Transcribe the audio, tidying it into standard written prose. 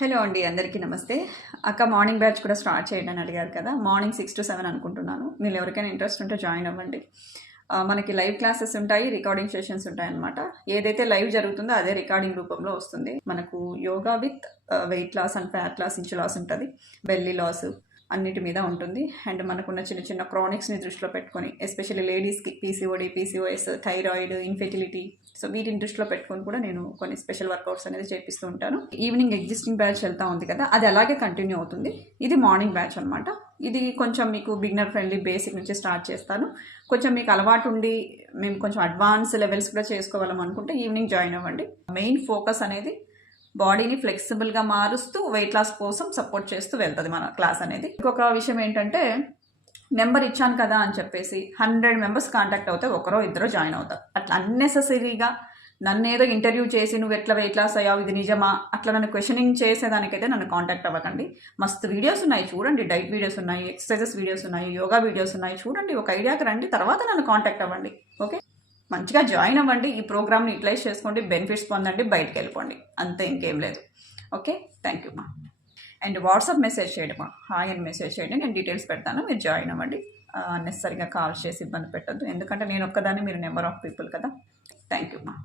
Hello అండి, అందరికీ నమస్తే. అక్క మార్నింగ్ బ్యాచ్ కూడా స్టార్ట్ చేయండి అని అడిగారు కదా. మార్నింగ్ 6 to 7 అనుకుంటున్నాను. మీరు ఎవరికైనా ఇంట్రెస్ట్ ఉంటే జాయిన్ అవ్వండి. మనకి లైవ్ క్లాసెస్ ఉంటాయి, రికార్డింగ్ సెషన్స్ ఉంటాయి అన్నమాట. ఏదైతే లైవ్ జరుగుతుందో అదే రికార్డింగ్ రూపంలో వస్తుంది. మనకు yoga with weight loss and fat loss, inch loss ఉంటుంది, బెల్లీ లాస్ అన్నిటి మీద ఉంటుంది. అండ్ మనకున్న చిన్న చిన్న క్రానిక్స్ని దృష్టిలో పెట్టుకొని, ఎస్పెషల్లీ లేడీస్కి PCOD, PCOS, thyroid, infertility, so వీటిని దృష్టిలో పెట్టుకొని కూడా నేను కొన్ని స్పెషల్ వర్కౌట్స్ అనేది చేపిస్తూ ఉంటాను. ఈవినింగ్ ఎగ్జిస్టింగ్ బ్యాచ్ వెళ్తా ఉంది కదా, అది అలాగే కంటిన్యూ అవుతుంది. ఇది మార్నింగ్ బ్యాచ్ అనమాట. ఇది కొంచెం మీకు బిగినర్ ఫ్రెండ్లీ, బేసిక్ నుంచి స్టార్ట్ చేస్తాను. కొంచెం మీకు అలవాటు ఉండి మేము కొంచెం అడ్వాన్స్ లెవెల్స్ కూడా చేసుకోవాలం అనుకుంటే ఈవినింగ్ జాయిన్ అవ్వండి. మెయిన్ ఫోకస్ అనేది బాడీని ఫ్లెక్సిబుల్గా మారుస్తూ వెయిట్ లాస్ కోసం సపోర్ట్ చేస్తూ వెళ్తుంది మన క్లాస్ అనేది. ఇంకొక విషయం ఏంటంటే, నెంబర్ ఇచ్చాను కదా అని చెప్పేసి 100 మెంబర్స్ కాంటాక్ట్ అవుతే ఒకరో ఇద్దరు జాయిన్ అవుతారు. అట్లా అన్నెసెసరీగా నన్ను ఏదో ఇంటర్వ్యూ చేసి నువ్వు ఎట్లా వెయిట్ లాస్ అయ్యావు, ఇది నిజమా, అట్లా నన్ను క్వశ్చనింగ్ చేసేదానికైతే నన్ను కాంటాక్ట్ అవ్వకండి. మస్తు వీడియోస్ ఉన్నాయి చూడండి, డైట్ వీడియోస్ ఉన్నాయి, ఎక్సర్సైజెస్ వీడియోస్ ఉన్నాయి, యోగా వీడియోస్ ఉన్నాయి చూడండి. ఒక ఐడియాకి రండి, తర్వాత నన్ను కాంటాక్ట్ అవ్వండి. ఓకే, మంచిగా జాయిన్ అవ్వండి, ఈ ప్రోగ్రామ్ని యూటిలైజ్ చేసుకోండి, బెనిఫిట్స్ పొందండి, బయటకు వెళ్ళిపోండి, అంతే, ఇంకేం లేదు. ఓకే, థ్యాంక్ యూ మా. అండ్ వాట్సాప్ మెసేజ్ చేయడమా, హాయ్ అని మెసేజ్ చేయండి, నేను డీటెయిల్స్ పెడతాను, మీరు జాయిన్ అవ్వండి. నెసరీగా కాల్ చేసి ఇబ్బంది పెట్టద్దు, ఎందుకంటే నేను ఒక్కదాన్ని, మీరు నెంబర్ ఆఫ్ పీపుల్ కదా. థ్యాంక్ యూ మా.